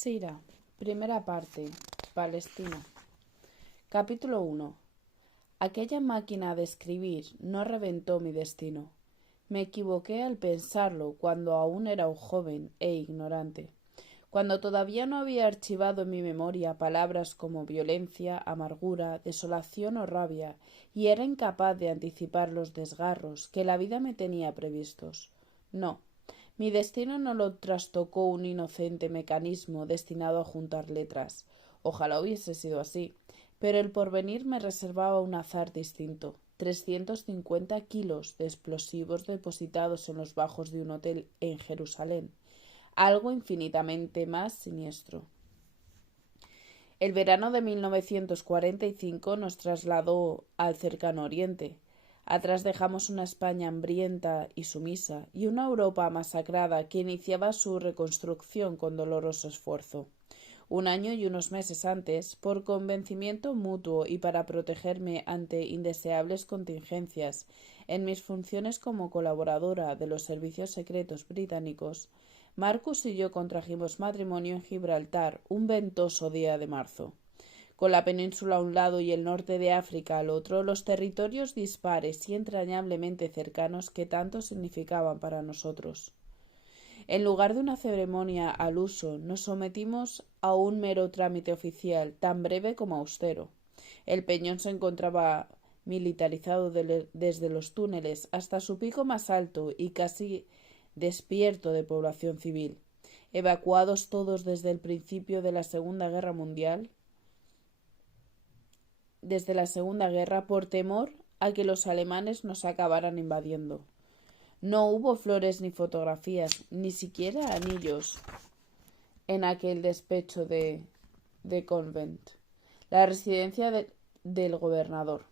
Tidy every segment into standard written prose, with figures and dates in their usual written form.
Sira, primera parte, Palestina. Capítulo 1. Aquella máquina de escribir no reventó mi destino. Me equivoqué al pensarlo cuando aún era un joven e ignorante, cuando todavía no había archivado en mi memoria palabras como violencia, amargura, desolación o rabia, y era incapaz de anticipar los desgarros que la vida me tenía previstos. No. Mi destino no lo trastocó un inocente mecanismo destinado a juntar letras. Ojalá hubiese sido así, pero el porvenir me reservaba un azar distinto. 350 kilos de explosivos depositados en los bajos de un hotel en Jerusalén. Algo infinitamente más siniestro. El verano de 1945 nos trasladó al cercano Oriente. Atrás dejamos una España hambrienta y sumisa y una Europa masacrada que iniciaba su reconstrucción con doloroso esfuerzo. Un año y unos meses antes, por convencimiento mutuo y para protegerme ante indeseables contingencias en mis funciones como colaboradora de los servicios secretos británicos, Marcus y yo contrajimos matrimonio en Gibraltar un ventoso día de marzo. Con la península a un lado y el norte de África al otro, los territorios dispares y entrañablemente cercanos que tanto significaban para nosotros. En lugar de una ceremonia al uso, nos sometimos a un mero trámite oficial, tan breve como austero. El peñón se encontraba militarizado desde los túneles hasta su pico más alto y casi despierto de población civil. Evacuados todos desde el principio de la Segunda Guerra Mundial, por temor a que los alemanes nos acabaran invadiendo. No hubo flores ni fotografías, ni siquiera anillos en aquel despecho de Convent, la residencia del gobernador.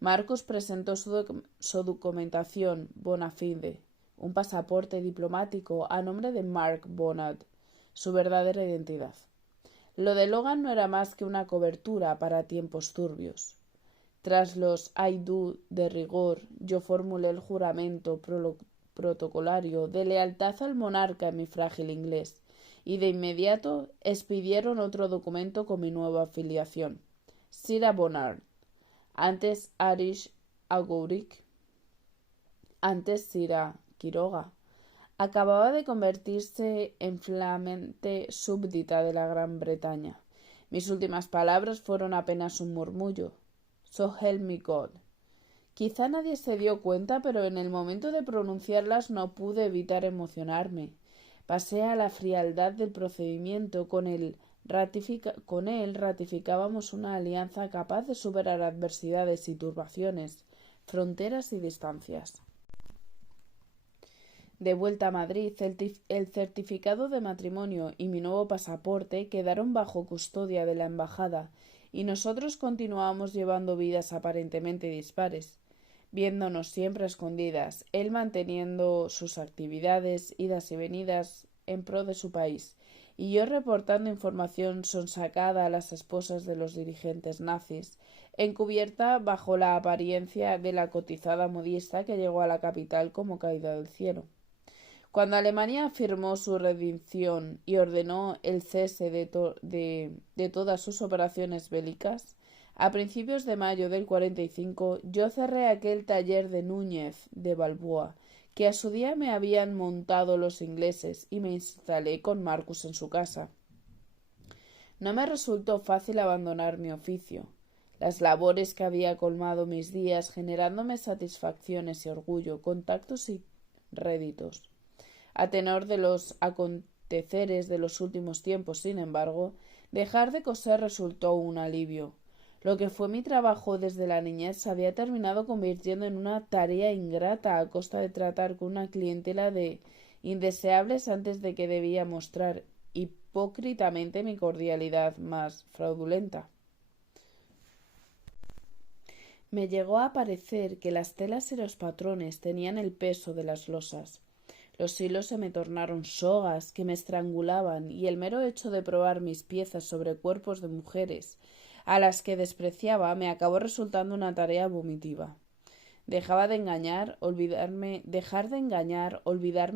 Marcus presentó su documentación bona fide, un pasaporte diplomático a nombre de Mark Bonad, su verdadera identidad. Lo de Logan no era más que una cobertura para tiempos turbios. Tras los I do de rigor, yo formulé el juramento protocolario de lealtad al monarca en mi frágil inglés, y de inmediato expidieron otro documento con mi nueva afiliación. Sira Bonnard, antes Arish Agourik, antes Sira Quiroga, acababa de convertirse en flamante súbdita de la Gran Bretaña. Mis últimas palabras fueron apenas un murmullo. So help me God. Quizá nadie se dio cuenta, pero en el momento de pronunciarlas no pude evitar emocionarme. Pasé a la frialdad del procedimiento. Con él ratificábamos una alianza capaz de superar adversidades y turbaciones, fronteras y distancias. De vuelta a Madrid, el certificado de matrimonio y mi nuevo pasaporte quedaron bajo custodia de la embajada, y nosotros continuábamos llevando vidas aparentemente dispares, viéndonos siempre escondidas, él manteniendo sus actividades, idas y venidas en pro de su país, y yo reportando información sonsacada a las esposas de los dirigentes nazis, encubierta bajo la apariencia de la cotizada modista que llegó a la capital como caída del cielo. Cuando Alemania firmó su rendición y ordenó el cese de todas sus operaciones bélicas, a principios de mayo del 45 yo cerré aquel taller de Núñez de Balboa, que a su día me habían montado los ingleses, y me instalé con Marcus en su casa. No me resultó fácil abandonar mi oficio. Las labores que había colmado mis días, generándome satisfacciones y orgullo, contactos y réditos. A tenor de los aconteceres de los últimos tiempos, sin embargo, dejar de coser resultó un alivio. Lo que fue mi trabajo desde la niñez se había terminado convirtiendo en una tarea ingrata a costa de tratar con una clientela de indeseables antes de que debía mostrar hipócritamente mi cordialidad más fraudulenta. Me llegó a parecer que las telas y los patrones tenían el peso de las losas. Los hilos se me tornaron sogas que me estrangulaban, y el mero hecho de probar mis piezas sobre cuerpos de mujeres a las que despreciaba me acabó resultando una tarea vomitiva. dejar de engañar, olvidarme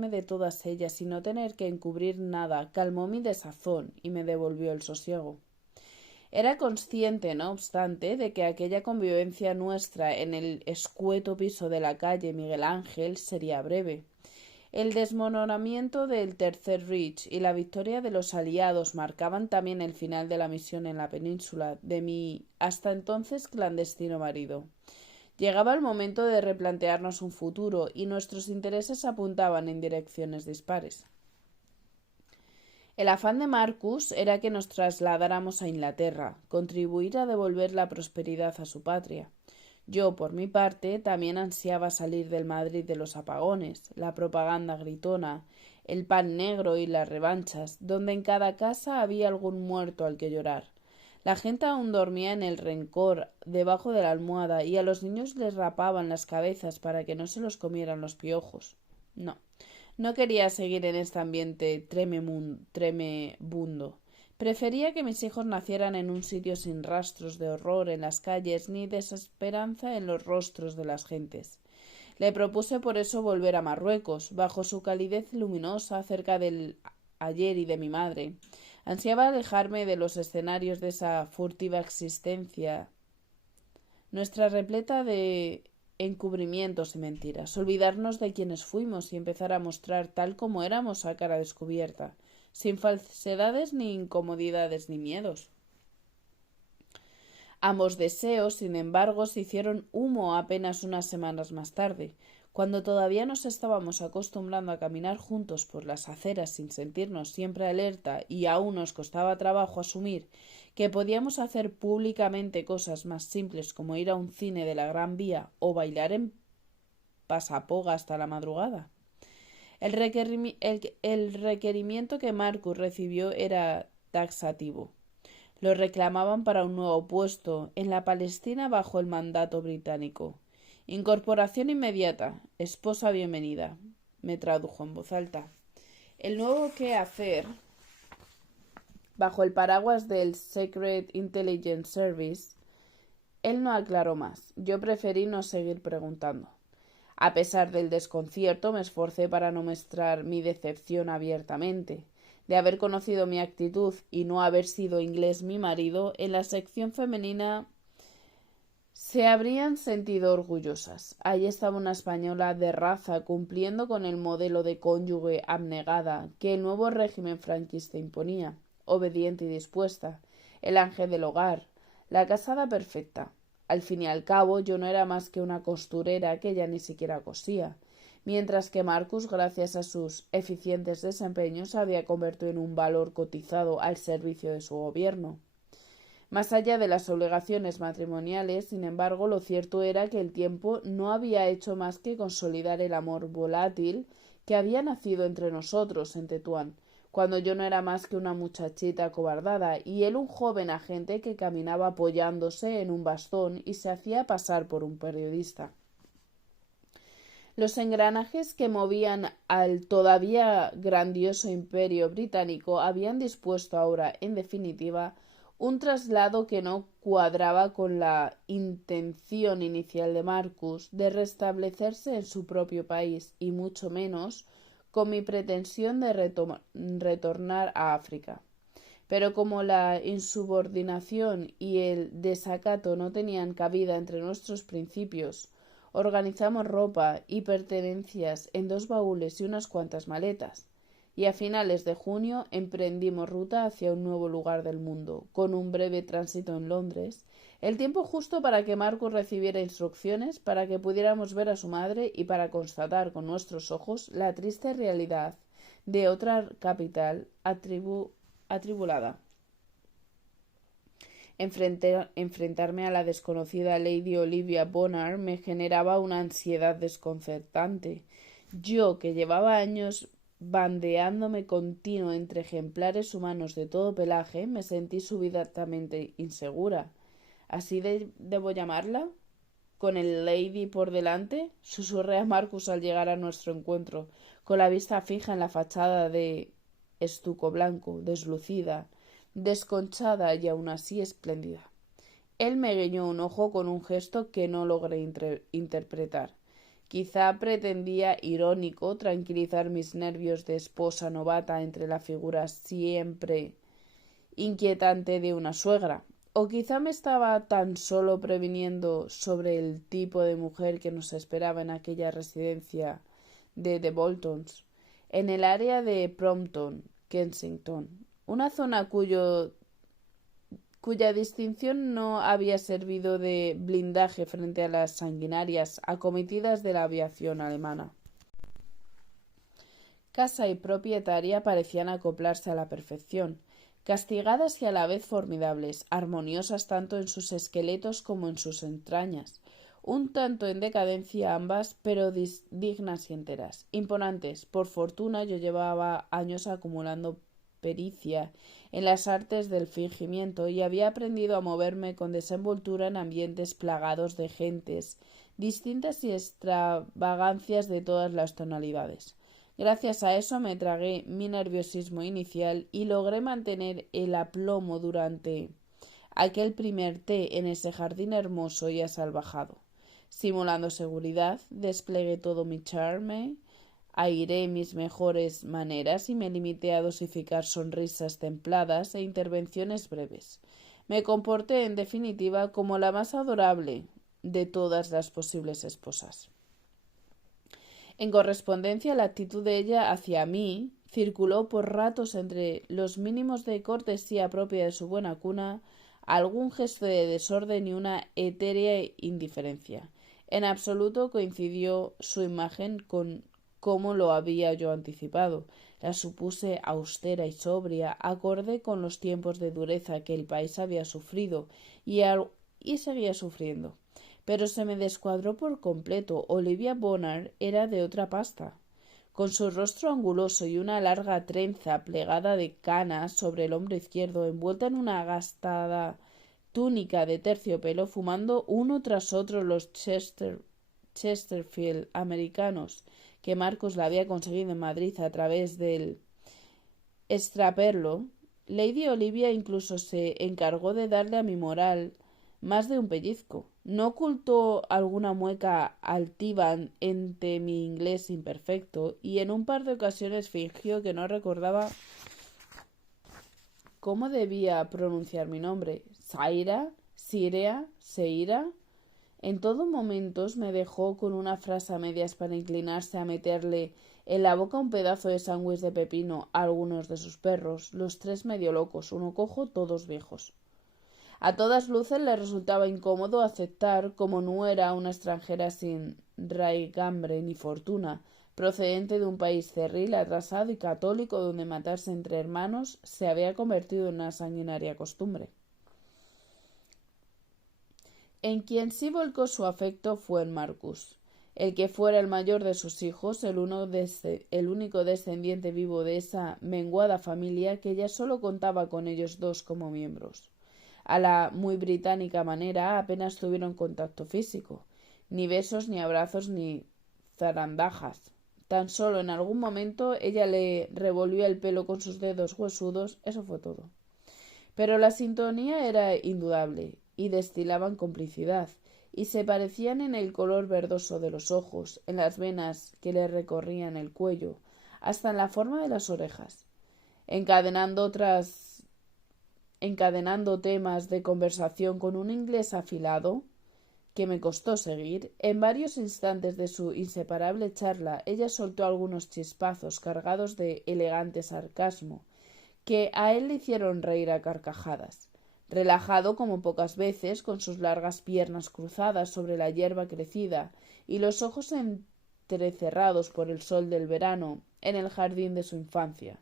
de todas ellas y no tener que encubrir nada, calmó mi desazón y me devolvió el sosiego. Era consciente, no obstante, de que aquella convivencia nuestra en el escueto piso de la calle Miguel Ángel sería breve. El desmoronamiento del Tercer Reich y la victoria de los aliados marcaban también el final de la misión en la península de mi hasta entonces clandestino marido. Llegaba el momento de replantearnos un futuro y nuestros intereses apuntaban en direcciones dispares. El afán de Marcus era que nos trasladáramos a Inglaterra, contribuir a devolver la prosperidad a su patria. Yo, por mi parte, también ansiaba salir del Madrid de los apagones, la propaganda gritona, el pan negro y las revanchas, donde en cada casa había algún muerto al que llorar. La gente aún dormía en el rencor debajo de la almohada y a los niños les rapaban las cabezas para que no se los comieran los piojos. No quería seguir en este ambiente tremebundo. Prefería que mis hijos nacieran en un sitio sin rastros de horror en las calles ni desesperanza en los rostros de las gentes. Le propuse por eso volver a Marruecos, bajo su calidez luminosa, cerca del ayer y de mi madre. Ansiaba alejarme de los escenarios de esa furtiva existencia, nuestra repleta de encubrimientos y mentiras, olvidarnos de quienes fuimos y empezar a mostrar tal como éramos a cara descubierta, sin falsedades ni incomodidades ni miedos. Ambos deseos, sin embargo, se hicieron humo apenas unas semanas más tarde, cuando todavía nos estábamos acostumbrando a caminar juntos por las aceras sin sentirnos siempre alerta y aún nos costaba trabajo asumir que podíamos hacer públicamente cosas más simples como ir a un cine de la Gran Vía o bailar en Pasapoga hasta la madrugada. El requerimiento que Marcus recibió era taxativo. Lo reclamaban para un nuevo puesto en la Palestina bajo el mandato británico. Incorporación inmediata. Esposa bienvenida. Me tradujo en voz alta. El nuevo quehacer bajo el paraguas del Secret Intelligence Service. Él no aclaró más. Yo preferí no seguir preguntando. A pesar del desconcierto, me esforcé para no mostrar mi decepción abiertamente. De haber conocido mi actitud y no haber sido inglés mi marido, en la sección femenina se habrían sentido orgullosas. Allí estaba una española de raza cumpliendo con el modelo de cónyuge abnegada que el nuevo régimen franquista imponía, obediente y dispuesta, el ángel del hogar, la casada perfecta. Al fin y al cabo, yo no era más que una costurera que ella ni siquiera cosía, mientras que Marcus, gracias a sus eficientes desempeños, se había convertido en un valor cotizado al servicio de su gobierno. Más allá de las obligaciones matrimoniales, sin embargo, lo cierto era que el tiempo no había hecho más que consolidar el amor volátil que había nacido entre nosotros en Tetuán, cuando yo no era más que una muchachita acobardada y él un joven agente que caminaba apoyándose en un bastón y se hacía pasar por un periodista. Los engranajes que movían al todavía grandioso imperio británico habían dispuesto ahora, en definitiva, un traslado que no cuadraba con la intención inicial de Marcus de restablecerse en su propio país y mucho menos con mi pretensión de retornar a África. Pero como la insubordinación y el desacato no tenían cabida entre nuestros principios, organizamos ropa y pertenencias en 2 baúles y unas cuantas maletas, y a finales de junio emprendimos ruta hacia un nuevo lugar del mundo, con un breve tránsito en Londres, el tiempo justo para que Marcus recibiera instrucciones, para que pudiéramos ver a su madre y para constatar con nuestros ojos la triste realidad de otra capital atribulada. Enfrentarme a la desconocida Lady Olivia Bonner me generaba una ansiedad desconcertante. Yo, que llevaba años bandeándome continuo entre ejemplares humanos de todo pelaje, me sentí súbitamente insegura. ¿Así debo llamarla? ¿Con el Lady por delante? Susurré a Marcus al llegar a nuestro encuentro, con la vista fija en la fachada de estuco blanco, deslucida, desconchada y aún así espléndida. Él me guiñó un ojo con un gesto que no logré interpretar. Quizá pretendía, irónico, tranquilizar mis nervios de esposa novata entre la figura siempre inquietante de una suegra. O quizá me estaba tan solo previniendo sobre el tipo de mujer que nos esperaba en aquella residencia de The Boltons, en el área de Brompton, Kensington, una zona cuya distinción no había servido de blindaje frente a las sanguinarias acometidas de la aviación alemana. Casa y propietaria parecían acoplarse a la perfección, castigadas y a la vez formidables, armoniosas tanto en sus esqueletos como en sus entrañas, un tanto en decadencia ambas, pero dignas y enteras, imponentes. Por fortuna yo llevaba años acumulando pericia en las artes del fingimiento y había aprendido a moverme con desenvoltura en ambientes plagados de gentes distintas y extravagancias de todas las tonalidades. Gracias a eso me tragué mi nerviosismo inicial y logré mantener el aplomo durante aquel primer té en ese jardín hermoso y asalvajado. Simulando seguridad, desplegué todo mi charme, airé mis mejores maneras y me limité a dosificar sonrisas templadas e intervenciones breves. Me comporté, en definitiva, como la más adorable de todas las posibles esposas. En correspondencia, la actitud de ella hacia mí circuló por ratos entre los mínimos de cortesía propia de su buena cuna, algún gesto de desorden y una etérea indiferencia. En absoluto coincidió su imagen con cómo lo había yo anticipado. La supuse austera y sobria, acorde con los tiempos de dureza que el país había sufrido y seguía sufriendo. Pero se me descuadró por completo. Olivia Bonner era de otra pasta. Con su rostro anguloso y una larga trenza plegada de canas sobre el hombro izquierdo, envuelta en una gastada túnica de terciopelo, fumando uno tras otro los Chesterfield americanos que Marcus la había conseguido en Madrid a través del extraperlo, Lady Olivia incluso se encargó de darle a mi moral más de un pellizco. No ocultó alguna mueca altiva ante mi inglés imperfecto y en un par de ocasiones fingió que no recordaba cómo debía pronunciar mi nombre. Saira, Sirea, Seira. En todo momento me dejó con una frase a medias para inclinarse a meterle en la boca un pedazo de sándwich de pepino a algunos de sus perros, los tres medio locos, uno cojo, todos viejos. A todas luces le resultaba incómodo aceptar como nuera una extranjera sin raigambre ni fortuna, procedente de un país cerril, atrasado y católico, donde matarse entre hermanos se había convertido en una sanguinaria costumbre. En quien sí volcó su afecto fue en Marcus, el que fuera el mayor de sus hijos, el único descendiente vivo de esa menguada familia que ya solo contaba con ellos dos como miembros. A la muy británica manera apenas tuvieron contacto físico, ni besos, ni abrazos, ni zarandajas. Tan solo en algún momento ella le revolvió el pelo con sus dedos huesudos, eso fue todo. Pero la sintonía era indudable, y destilaban complicidad, y se parecían en el color verdoso de los ojos, en las venas que le recorrían el cuello, hasta en la forma de las orejas, encadenando temas de conversación con un inglés afilado que me costó seguir. En varios instantes de su inseparable charla ella soltó algunos chispazos cargados de elegante sarcasmo que a él le hicieron reír a carcajadas. Relajado como pocas veces, con sus largas piernas cruzadas sobre la hierba crecida y los ojos entrecerrados por el sol del verano en el jardín de su infancia,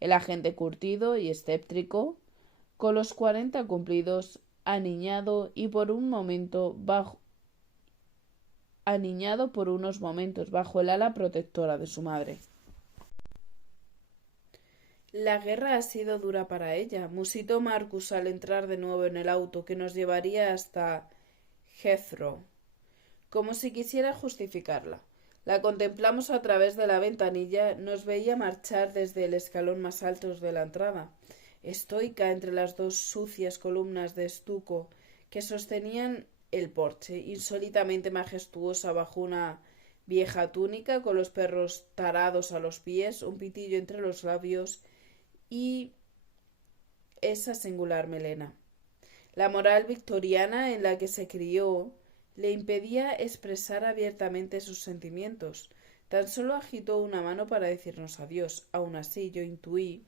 el agente curtido y escéptrico, con los 40 cumplidos, aniñado por unos momentos bajo el ala protectora de su madre. La guerra ha sido dura para ella, musitó Marcus al entrar de nuevo en el auto que nos llevaría hasta Heathrow, como si quisiera justificarla. La contemplamos a través de la ventanilla, nos veía marchar desde el escalón más alto de la entrada, estoica entre las dos sucias columnas de estuco que sostenían el porche, insólitamente majestuosa bajo una vieja túnica, con los perros tarados a los pies, un pitillo entre los labios y esa singular melena. La moral victoriana en la que se crió le impedía expresar abiertamente sus sentimientos. Tan solo agitó una mano para decirnos adiós. Aun así, yo intuí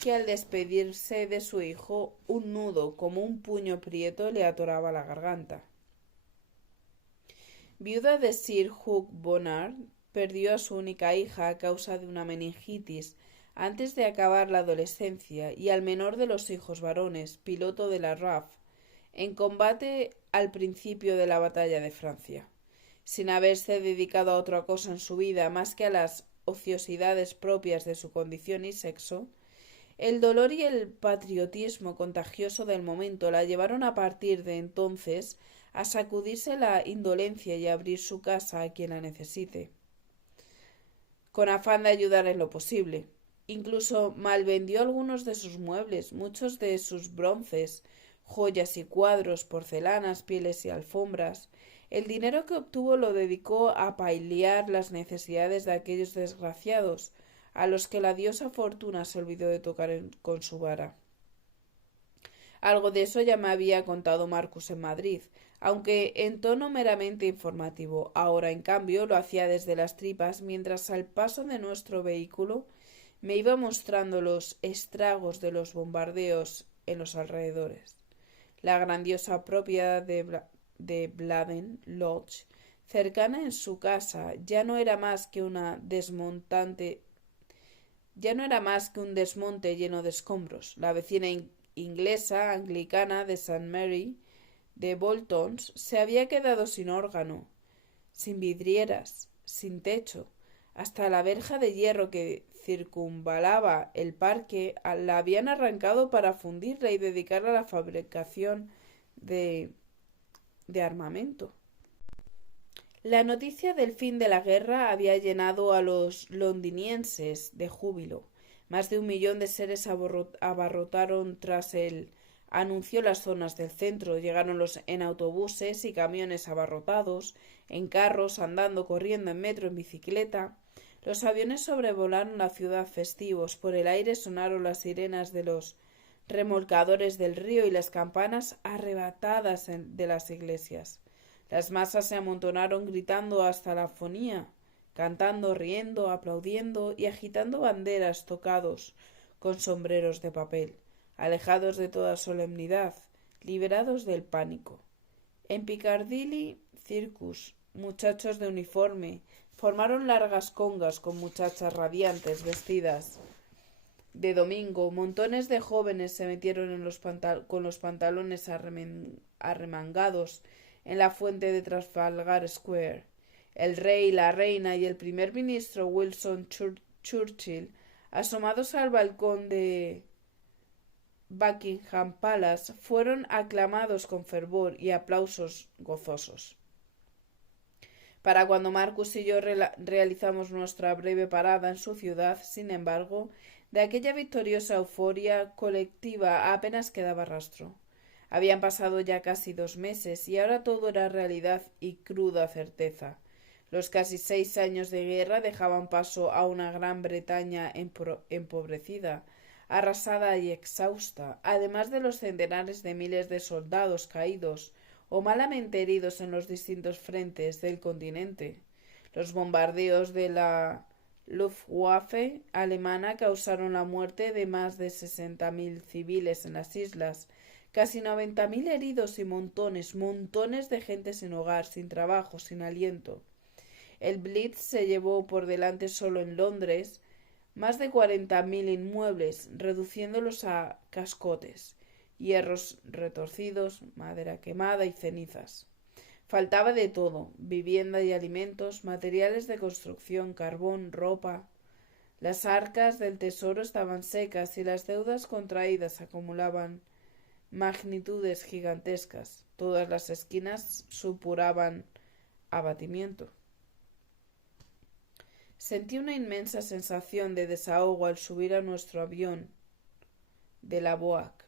que al despedirse de su hijo, un nudo como un puño prieto le atoraba la garganta. Viuda de Sir Hugh Bonnard, perdió a su única hija a causa de una meningitis antes de acabar la adolescencia, y al menor de los hijos varones, piloto de la RAF, en combate al principio de la batalla de Francia. Sin haberse dedicado a otra cosa en su vida más que a las ociosidades propias de su condición y sexo, el dolor y el patriotismo contagioso del momento la llevaron a partir de entonces a sacudirse la indolencia y a abrir su casa a quien la necesite, con afán de ayudar en lo posible. Incluso malvendió algunos de sus muebles, muchos de sus bronces, joyas y cuadros, porcelanas, pieles y alfombras. El dinero que obtuvo lo dedicó a paliar las necesidades de aquellos desgraciados a los que la diosa Fortuna se olvidó de tocar con su vara. Algo de eso ya me había contado Marcus en Madrid, aunque en tono meramente informativo. Ahora, en cambio, lo hacía desde las tripas, mientras al paso de nuestro vehículo me iba mostrando los estragos de los bombardeos en los alrededores. La grandiosa propiedad de Bladen Lodge, cercana en su casa, ya no era más que un desmonte lleno de escombros. La vecina inglesa anglicana de St. Mary de Boltons se había quedado sin órgano, sin vidrieras, sin techo. Hasta la verja de hierro que circunvalaba el parque la habían arrancado para fundirla y dedicarla a la fabricación de armamento. La noticia del fin de la guerra había llenado a los londinienses de júbilo. Más de 1 millón de seres abarrotaron tras el anuncio las zonas del centro. Llegaron en autobuses y camiones abarrotados, en carros, andando, corriendo, en metro, en bicicleta. Los aviones sobrevolaron la ciudad festivos. Por el aire sonaron las sirenas de los remolcadores del río y las campanas arrebatadas de las iglesias. Las masas se amontonaron gritando hasta la afonía, cantando, riendo, aplaudiendo y agitando banderas, tocados con sombreros de papel, alejados de toda solemnidad, liberados del pánico. En Piccadilly Circus, muchachos de uniforme formaron largas congas con muchachas radiantes vestidas de domingo. Montones de jóvenes se metieron con los pantalones arremangados en la fuente de Trafalgar Square. El rey, la reina y el primer ministro Winston Churchill, asomados al balcón de Buckingham Palace, fueron aclamados con fervor y aplausos gozosos. Para cuando Marcus y yo realizamos nuestra breve parada en su ciudad, sin embargo, de aquella victoriosa euforia colectiva apenas quedaba rastro. Habían pasado ya casi 2 meses y ahora todo era realidad y cruda certeza. Los casi 6 años de guerra dejaban paso a una Gran Bretaña empobrecida, arrasada y exhausta, además de los centenares de miles de soldados caídos o malamente heridos en los distintos frentes del continente. Los bombardeos de la Luftwaffe alemana causaron la muerte de más de 60.000 civiles en las islas, casi 90.000 heridos y montones de gente sin hogar, sin trabajo, sin aliento. El Blitz se llevó por delante solo en Londres más de 40.000 inmuebles, reduciéndolos a cascotes, hierros retorcidos, madera quemada y cenizas. Faltaba de todo: vivienda y alimentos, materiales de construcción, carbón, ropa. Las arcas del tesoro estaban secas y las deudas contraídas acumulaban magnitudes gigantescas. Todas las esquinas supuraban abatimiento. Sentí una inmensa sensación de desahogo al subir a nuestro avión de la BOAC.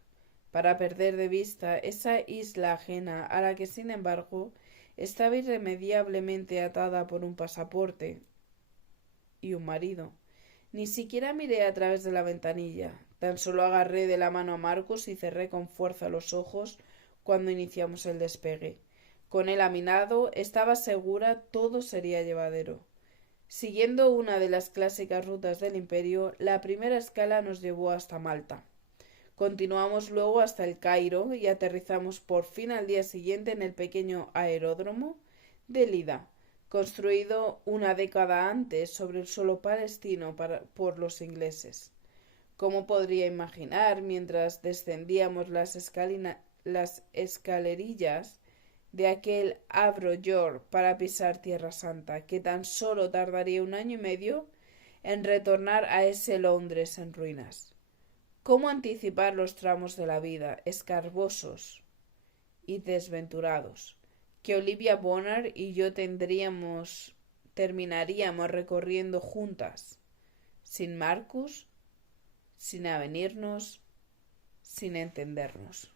para perder de vista esa isla ajena a la que, sin embargo, estaba irremediablemente atada por un pasaporte y un marido. Ni siquiera miré a través de la ventanilla, tan solo agarré de la mano a Marcos y cerré con fuerza los ojos cuando iniciamos el despegue. Con él a mi lado, estaba segura todo sería llevadero. Siguiendo una de las clásicas rutas del Imperio, la primera escala nos llevó hasta Malta. Continuamos luego hasta el Cairo y aterrizamos por fin al día siguiente en el pequeño aeródromo de Lida, construido una década antes sobre el suelo palestino por los ingleses. Como podría imaginar, mientras descendíamos las escalerillas de aquel Avro York para pisar Tierra Santa, que tan solo tardaría 1 año y medio en retornar a ese Londres en ruinas. ¿Cómo anticipar los tramos de la vida, escarbosos y desventurados, que Olivia Bonner y yo terminaríamos recorriendo juntas, sin Marcus, sin avenirnos, sin entendernos?